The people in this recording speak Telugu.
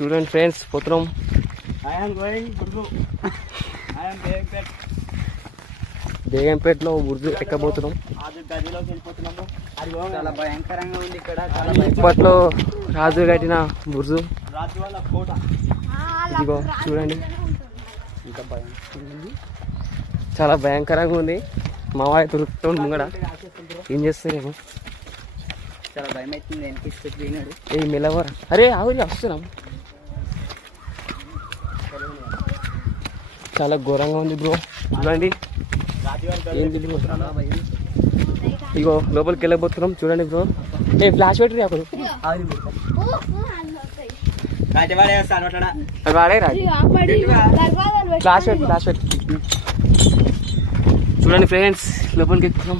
చూడండి ఫ్రెండ్స్ పోతున్నాం. బేగంపేటలో బుర్జు ఎక్కబోతున్నాం. చాలా భయంకరంగా ఉంది ఇక్కడ. ఇప్పట్లో రాజు కట్టిన బుర్జు. ఇదిగో చూడండి చాలా భయంకరంగా ఉంది. మా వాయి దొరుకుతాడు ముంగడ. ఏం చేస్తారేమో. చాలా భయం అవుతుంది. వెనకిస్తున్నాడు. ఏ మెల్లవరా. అరే ఆవురి వస్తున్నాం. చాలా ఘోరంగా ఉంది బ్రో. చూడండి ఏంటి బ్రో. ఇగో లోపలికి వెళ్ళబోతున్నాం. చూడండి బ్రో. ఏ ఫ్లాష్ పెట్టి అప్పుడు వాడే రాజు. ఫ్లాష్ పెట్టి చూడండి ఫ్రెండ్స్ లోపలికి ఎక్కుతున్నాం.